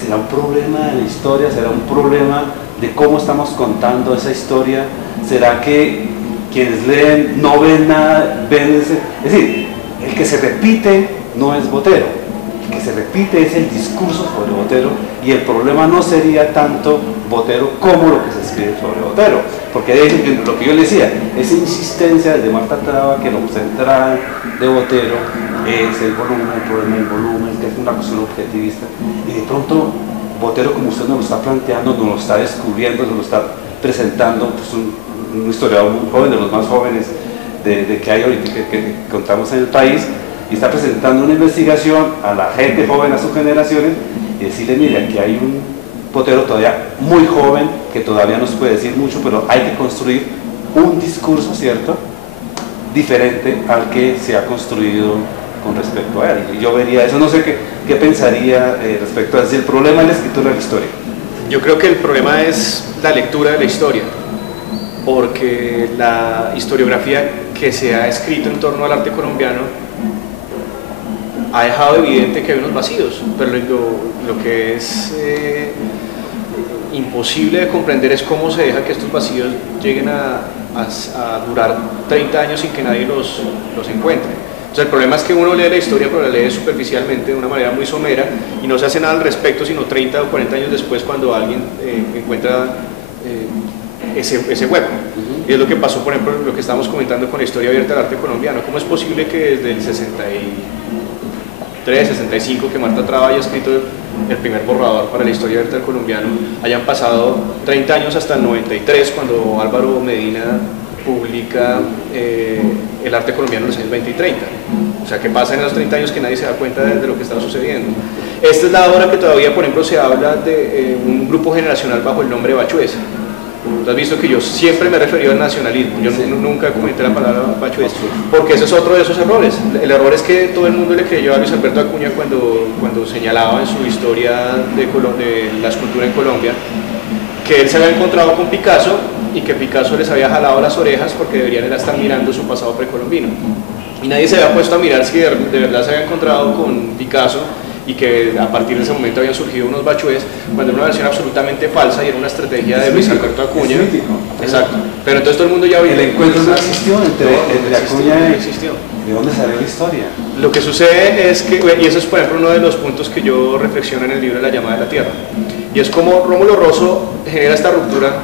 ¿será un problema de la historia? ¿Será un problema de cómo estamos contando esa historia? ¿Será que quienes leen no ven nada, ven ese? Es decir, el que se repite no es Botero, el que se repite es el discurso sobre Botero, y el problema no sería tanto Botero como lo que se escribe sobre Botero, porque de lo que yo le decía, esa insistencia desde Marta Traba que lo central de Botero es el volumen, el problema del volumen, que es una cuestión objetivista, y de pronto Botero, como usted nos lo está planteando, nos lo está descubriendo, nos lo está presentando, pues un historiador muy joven, de los más jóvenes de que hay ahorita, que contamos en el país, y está presentando una investigación a la gente joven, a sus generaciones, y decirle, mira, aquí hay un Botero todavía muy joven, que todavía nos puede decir mucho, pero hay que construir un discurso, ¿cierto?, diferente al que se ha construido con respecto a él. Y yo vería eso, no sé qué pensaría respecto a eso. El problema es la escritura de la historia. Yo creo que el problema es la lectura de la historia, porque la historiografía que se ha escrito en torno al arte colombiano ha dejado evidente que hay unos vacíos, pero lo que es imposible de comprender es cómo se deja que estos vacíos lleguen a durar 30 años sin que nadie los encuentre. Entonces el problema es que uno lee la historia, pero la lee superficialmente, de una manera muy somera, y no se hace nada al respecto, sino 30 o 40 años después, cuando alguien encuentra ese hueco. Y es lo que pasó, por ejemplo, lo que estábamos comentando con la historia abierta del arte colombiano. ¿Cómo es posible que desde el 63, 65, que Marta Traba haya escrito el primer borrador para la historia abierta del colombiano, hayan pasado 30 años hasta el 93, cuando Álvaro Medina publica el arte colombiano en los años 20 y 30? O sea, ¿qué pasa en esos 30 años que nadie se da cuenta de lo que está sucediendo? Esta es la obra que todavía, por ejemplo, se habla de un grupo generacional bajo el nombre de Bachuez. Tú has visto que yo siempre me he referido al nacionalismo, yo nunca comenté la palabra Bachuez, porque ese es otro de esos errores. El error es que todo el mundo le creyó a Luis Alberto Acuña cuando señalaba en su historia de la escultura en Colombia que él se había encontrado con Picasso y que Picasso les había jalado las orejas porque deberían estar mirando su pasado precolombino. Y nadie se había puesto a mirar si de verdad se había encontrado con Picasso y que a partir de ese momento habían surgido unos Bachuez, cuando era una versión absolutamente falsa y era una estrategia de Luis Alberto Acuña. Exacto. Pero entonces todo el mundo ya el encuentro no existió entre Acuña y... No existió. ¿De dónde salió la historia? Lo que sucede es que, y eso es por ejemplo uno de los puntos que yo reflexiono en el libro La llamada de la tierra, y es como Rómulo Rosso genera esta ruptura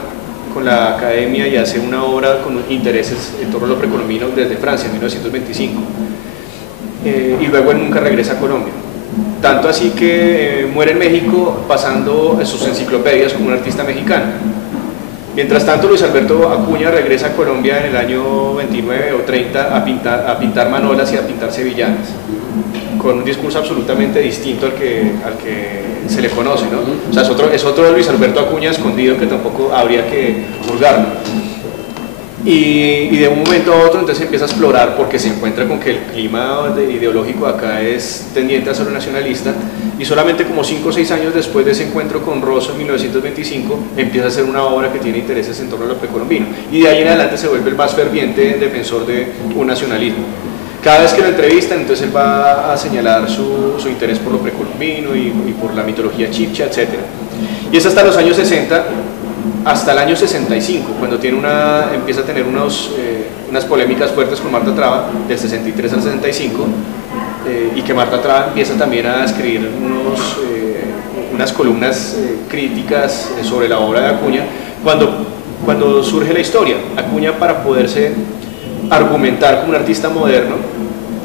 con la academia y hace una obra con intereses en torno a lo precolombino desde Francia en 1925, y luego él nunca regresa a Colombia. Tanto así que muere en México pasando sus enciclopedias como un artista mexicano. Mientras tanto, Luis Alberto Acuña regresa a Colombia en el año 29 o 30 a pintar manolas y a pintar sevillanas, con un discurso absolutamente distinto al que se le conoce, ¿no? O sea, es otro de Luis Alberto Acuña escondido que tampoco habría que juzgarlo. Y de un momento a otro entonces empieza a explorar, porque se encuentra con que el clima ideológico acá es tendiente a ser nacionalista, y solamente como 5 o 6 años después de ese encuentro con Rosso en 1925 empieza a hacer una obra que tiene intereses en torno a lo precolombino, y de ahí en adelante se vuelve el más ferviente defensor de un nacionalismo. Cada vez que lo entrevistan, entonces él va a señalar su interés por lo precolombino y por la mitología chibcha, etc. Y es hasta los años 60, hasta el año 65, cuando empieza a tener unas polémicas fuertes con Marta Traba, del 63 al 65, y que Marta Traba empieza también a escribir unas columnas críticas sobre la obra de Acuña, cuando surge la historia. Acuña, para poderse argumentar como un artista moderno,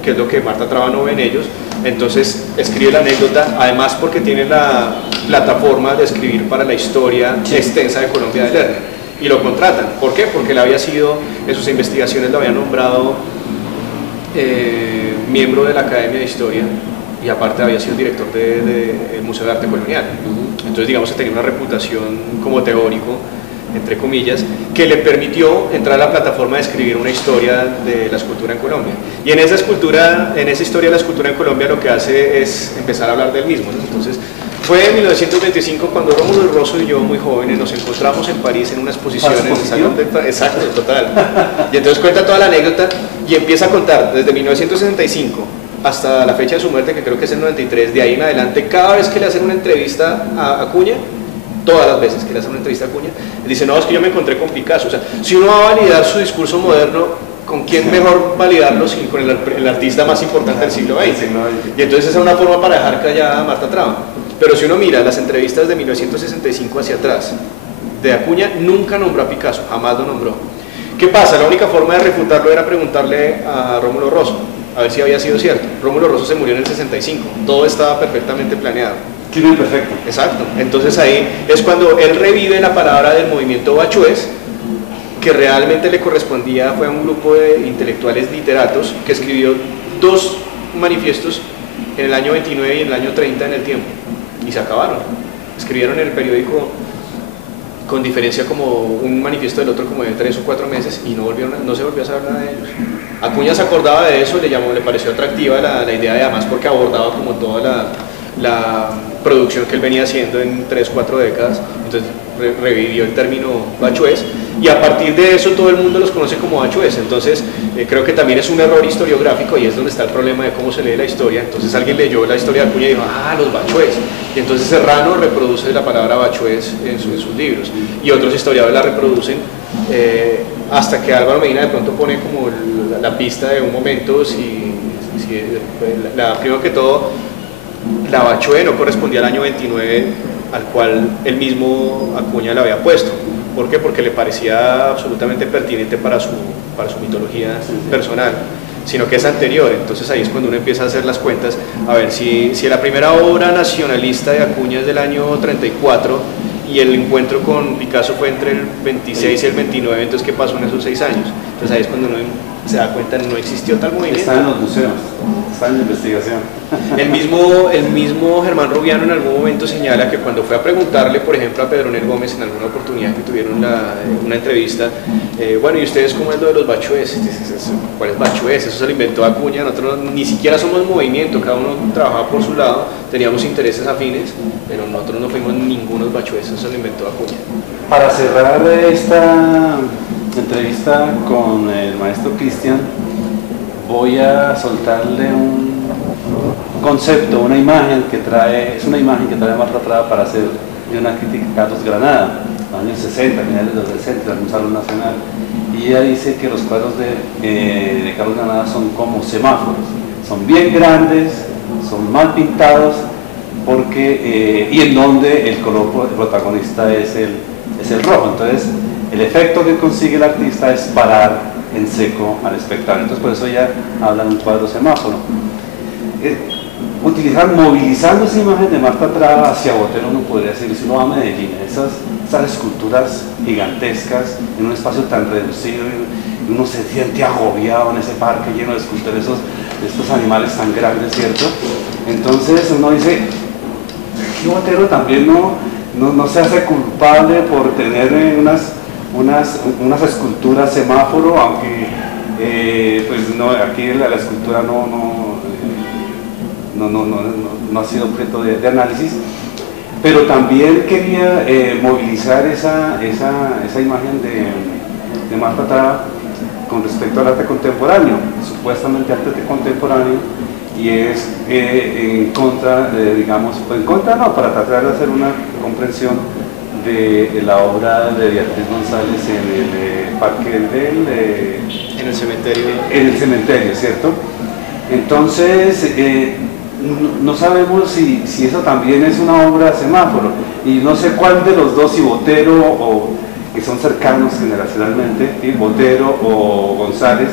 que es lo que Marta Traba no ve en ellos, entonces escribe la anécdota, además porque tiene la plataforma de escribir para la historia extensa de Colombia de Lerner, y lo contratan. ¿Por qué? Porque él había sido, en sus investigaciones lo habían nombrado miembro de la Academia de Historia, y aparte había sido director del Museo de Arte Colonial. Entonces digamos que tenía una reputación como teórico, entre comillas, que le permitió entrar a la plataforma de escribir una historia de la escultura en Colombia. Y en esa historia de la escultura en Colombia, lo que hace es empezar a hablar del mismo, ¿no? Entonces, fue en 1925 cuando Rómulo Rosso y yo, muy jóvenes, nos encontramos en París en una exposición en el Salón de... Exacto, total. Y entonces cuenta toda la anécdota y empieza a contar desde 1965 hasta la fecha de su muerte, que creo que es el 93, de ahí en adelante, cada vez que le hacen una entrevista a Acuña, todas las veces que le hacen una entrevista a Acuña, él dice, no, es que yo me encontré con Picasso. O sea, si uno va a validar su discurso moderno, ¿con quién mejor validarlo sino con el artista más importante del siglo XX? Y entonces esa es una forma para dejar callada a Marta Traba. Pero si uno mira las entrevistas de 1965 hacia atrás, de Acuña nunca nombró a Picasso, jamás lo nombró. ¿Qué pasa? La única forma de refutarlo era preguntarle a Rómulo Rosso, a ver si había sido cierto. Rómulo Rosso se murió en el 65, todo estaba perfectamente planeado. Crimen perfecto. Exacto. Entonces ahí es cuando él revive la palabra del movimiento Bachuez, que realmente le correspondía, fue a un grupo de intelectuales literatos que escribió 2 manifiestos en el año 29 y en el año 30 en El Tiempo, y se acabaron. Escribieron en el periódico con diferencia como un manifiesto del otro como de 3 o 4 meses y no se volvió a saber nada de ellos. Acuña se acordaba de eso, le pareció atractiva la idea, y además porque abordaba como toda la producción que él venía haciendo en 3 o 4 décadas, entonces revivió el término Bachuez, y a partir de eso todo el mundo los conoce como Bachuez. Entonces creo que también es un error historiográfico, y es donde está el problema de cómo se lee la historia. Entonces alguien leyó la historia de Acuña y dijo, ah, los Bachuez, y entonces Serrano reproduce la palabra Bachuez en sus libros, y otros historiadores la reproducen, hasta que Álvaro Medina de pronto pone como la pista de un momento, primero que todo, la Bachuez no correspondía al año 29 al cual el mismo Acuña le había puesto. ¿Por qué? Porque le parecía absolutamente pertinente para su mitología personal, sino que es anterior. Entonces ahí es cuando uno empieza a hacer las cuentas, a ver si la primera obra nacionalista de Acuña es del año 34 y el encuentro con Picasso fue entre el 26 y el 29, entonces ¿qué pasó en esos 6 años? Entonces ahí es cuando uno se da cuenta que no existió tal movimiento. Está en los museos, está en la investigación. El mismo Germán Rubiano en algún momento señala que cuando fue a preguntarle, por ejemplo, a Pedronel Gómez en alguna oportunidad que tuvieron una entrevista, bueno, ¿y ustedes cómo es lo de los Bachuez? ¿Cuál es Bachuez? Eso se lo inventó Acuña, nosotros ni siquiera somos movimiento, cada uno trabajaba por su lado, teníamos intereses afines, pero nosotros no fuimos ningunos Bachuez, eso se lo inventó Acuña. Para cerrar esta entrevista con el maestro Cristian, voy a soltarle un concepto, una imagen que trae Marta Traba para hacer una crítica a Carlos Granada, en los años 60, finales de los 60, en un salón nacional, y ella dice que los cuadros de Carlos Granada son como semáforos, son bien grandes, son mal pintados, y en donde el color protagonista es el rojo. Entonces el efecto que consigue el artista es parar en seco al espectador. Entonces por eso ella habla de un cuadro semáforo. Movilizando esa imagen de Marta Traba hacia Botero, uno podría decir, si uno va a Medellín, esas esculturas gigantescas en un espacio tan reducido, y uno se siente agobiado en ese parque lleno de esculturas, estos animales tan grandes, ¿cierto? Entonces uno dice, ¿qué Botero también no se hace culpable por tener unas esculturas semáforo, aunque pues no, aquí la escultura no ha sido objeto de análisis, pero también quería movilizar esa imagen de Marta Traba con respecto al arte contemporáneo, supuestamente arte contemporáneo, y es en contra, para tratar de hacer una comprensión de la obra de Beatriz González en el parque en el cementerio. En el cementerio, ¿cierto? Entonces, no sabemos si eso también es una obra semáforo, y no sé cuál de los dos, si Botero, o que son cercanos generacionalmente, ¿sí? Botero o González,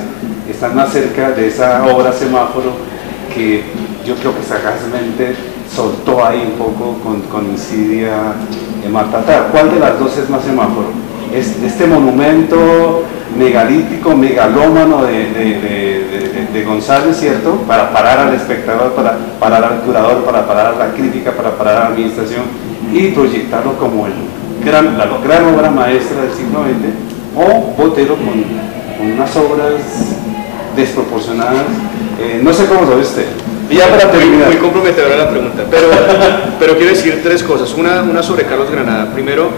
están más cerca de esa obra semáforo que yo creo que sagazmente soltó ahí un poco con insidia de Marta Traba. ¿Cuál de las dos es más semáforo? ¿Es este monumento megalítico, megalómano de González, ¿cierto? Para parar al espectador, para parar al curador, para parar a la crítica, para parar a la administración y proyectarlo como la gran obra maestra del siglo XX, o Botero con unas obras desproporcionadas. No sé cómo lo ve usted. Y ya para terminar. Muy comprometedora la pregunta, pero quiero decir 3 cosas. Una sobre Carlos Granada. Primero,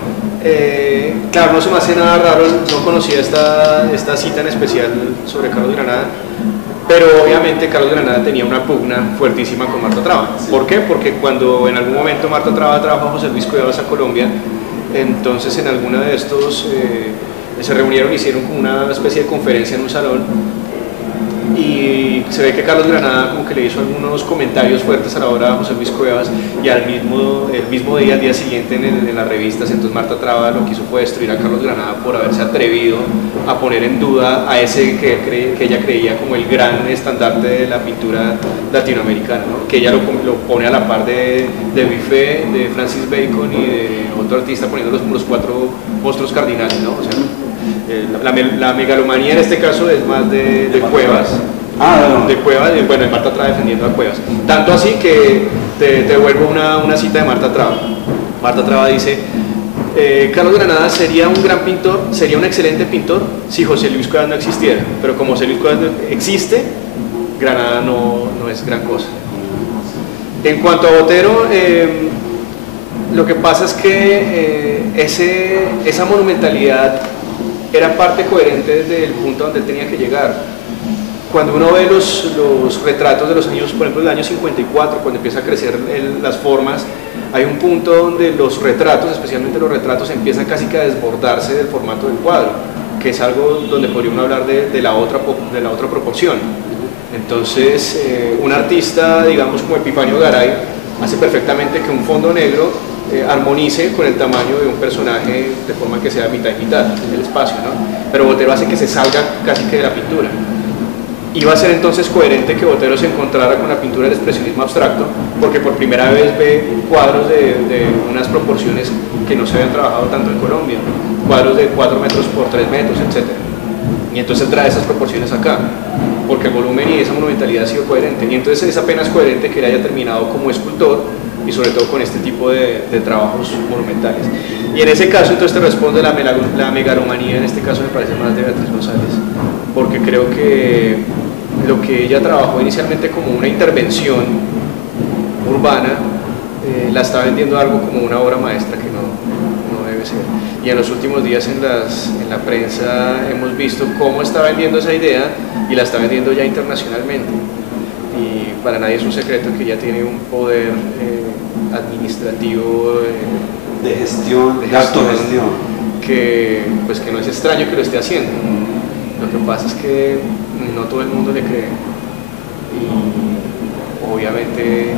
claro, no se me hace nada raro, no conocía esta cita en especial sobre Carlos Granada. Pero obviamente Carlos Granada tenía una pugna fuertísima con Marta Traba. Sí. ¿Por qué? Porque cuando en algún momento Marta Traba trajo a José Luis Cuevas a Colombia, entonces en alguna de estos se reunieron, hicieron como una especie de conferencia en un salón, y se ve que Carlos Granada como que le hizo algunos comentarios fuertes a la hora a José Luis Cuevas, y el mismo día, al día siguiente en las revistas, entonces Marta Traba lo que hizo fue destruir a Carlos Granada por haberse atrevido a poner en duda a ese que ella creía como el gran estandarte de la pintura latinoamericana, ¿no? Que ella lo pone a la par de Buffet, de Francis Bacon y de otro artista, poniéndolos como los 4 monstruos cardinales, ¿no? O sea, la megalomanía en este caso es más de Cuevas. De Cuevas, bueno, de Marta Traba defendiendo a Cuevas. Tanto así que te devuelvo una cita de Marta Traba. Marta Traba dice: Carlos Granada sería un gran pintor, sería un excelente pintor si José Luis Cuevas no existiera, pero como José Luis Cuevas no existe, Granada no es gran cosa. En cuanto a Botero, lo que pasa es que esa monumentalidad era parte coherente desde el punto donde tenía que llegar. Cuando uno ve los retratos de los años, por ejemplo, del año 54, cuando empieza a crecer las formas, hay un punto donde los retratos, especialmente los retratos, empiezan casi que a desbordarse del formato del cuadro, que es algo donde podría uno hablar de la otra proporción. Entonces, un artista, digamos, como Epifanio Garay, hace perfectamente que un fondo negro armonice con el tamaño de un personaje de forma que sea mitad y mitad en el espacio, ¿no? Pero Botero hace que se salga casi que de la pintura. Iba a ser entonces coherente que Botero se encontrara con la pintura del expresionismo abstracto, porque por primera vez ve cuadros de unas proporciones que no se habían trabajado tanto en Colombia, cuadros de 4 metros por 3 metros, etc. Y entonces trae esas proporciones acá, porque el volumen y esa monumentalidad ha sido coherente, y entonces es apenas coherente que él haya terminado como escultor, y sobre todo con este tipo de trabajos monumentales. Y en ese caso entonces te responde la megalomanía, en este caso me parece más de Beatriz González, porque creo que lo que ella trabajó inicialmente como una intervención urbana, la está vendiendo algo como una obra maestra que no debe ser. Y en los últimos días en la prensa hemos visto cómo está vendiendo esa idea, y la está vendiendo ya internacionalmente. Y para nadie es un secreto que ella tiene un poder administrativo, de gestión, de autogestión, que no es extraño que lo esté haciendo. Lo que pasa es que no todo el mundo le cree, y obviamente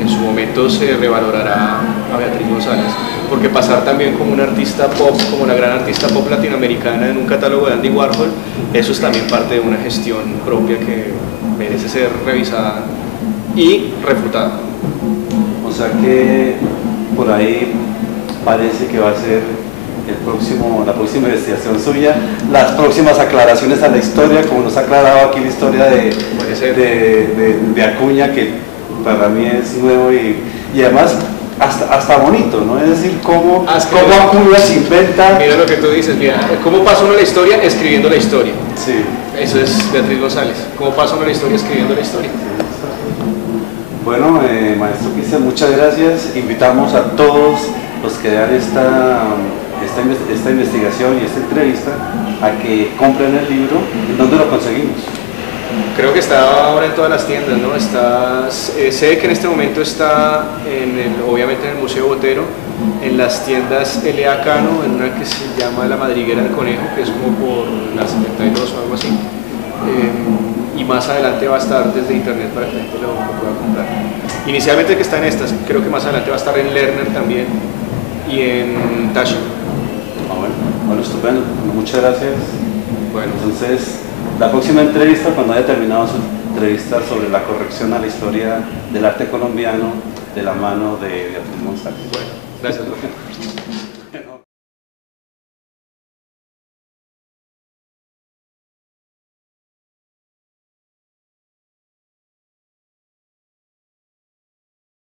en su momento se revalorará a Beatriz González, porque pasar también como una artista pop, como la gran artista pop latinoamericana en un catálogo de Andy Warhol, eso es también parte de una gestión propia que merece ser revisada y refutada. O sea que por ahí parece que va a ser la próxima investigación suya, las próximas aclaraciones a la historia, como nos ha aclarado aquí la historia de Acuña, que para mí es nuevo y además hasta bonito, ¿no? Es decir, cómo Acuña se inventa. Mira lo que tú dices, mira, ¿cómo pasa uno la historia? Escribiendo la historia. Sí. Eso es Beatriz González. ¿Cómo pasa uno la historia? Escribiendo la historia. Bueno, maestro Cristian, muchas gracias. Invitamos a todos los que vean esta investigación y esta entrevista a que compren el libro. ¿Dónde lo conseguimos? Creo que está ahora en todas las tiendas, ¿no? Sé que en este momento está obviamente en el Museo Botero, en las tiendas L.A. Cano, en una que se llama La Madriguera del Conejo, que es como por la 72 o algo así. Y más adelante va a estar desde internet para que la gente lo pueda comprar. Inicialmente que está en estas, creo que más adelante va a estar en Lerner también y en Tasha. Bueno, estupendo, muchas gracias. Bueno, entonces la próxima entrevista, cuando haya terminado su entrevista sobre la corrección a la historia del arte colombiano de la mano de Beatriz González. Bueno, gracias.